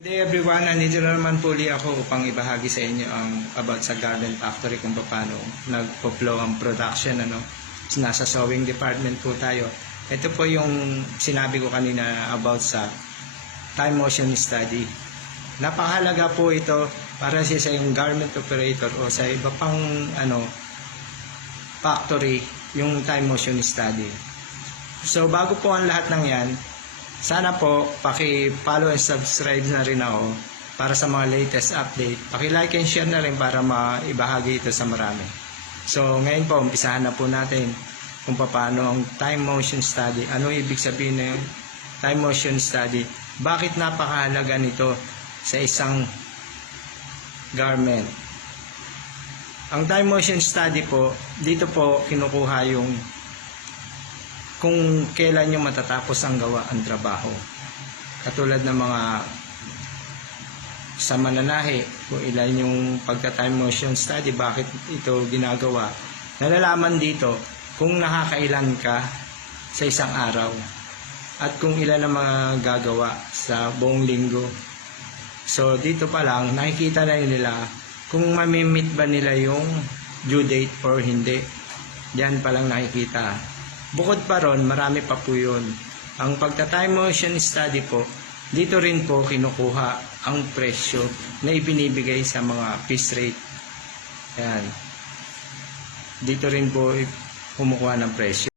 Good day everyone, nandito na naman po ako upang ibahagi sa inyo ang about sa Garden Factory kung paano nagpo-flow ang production. Nasa sewing department po tayo. Ito po yung sinabi ko kanina about sa time motion study. Napakahalaga po ito para sa yung garment operator o sa iba pang factory, yung time motion study. So bago po ang lahat ng yan, sana po paki-follow and subscribe na rin ako para sa mga latest update. Paki-like and share na rin para maibahagi ito sa marami. So ngayon po, umpisahan na po natin kung paano ang time motion study. Ano ibig sabihin ng time motion study? Bakit napakahalaga nito sa isang garment? Ang time motion study po, dito po kinukuha yung kung kailan nyo matatapos ang trabaho. Katulad ng mga sa mananahi, kung ilan yung pagka-time motion study, bakit ito ginagawa. Nalalaman dito kung nakakailan ka sa isang araw at kung ilan ang mga gagawa sa buong linggo. So dito pa lang, nakikita na nila kung mamimit ba nila yung due date or hindi. Diyan pa lang nakikita. Bukod pa ron, marami pa po yun. Ang pagka-time motion study po, dito rin po kinukuha ang presyo na ibinibigay sa mga piece rate. Ayan. Dito rin po kumukuha ng presyo.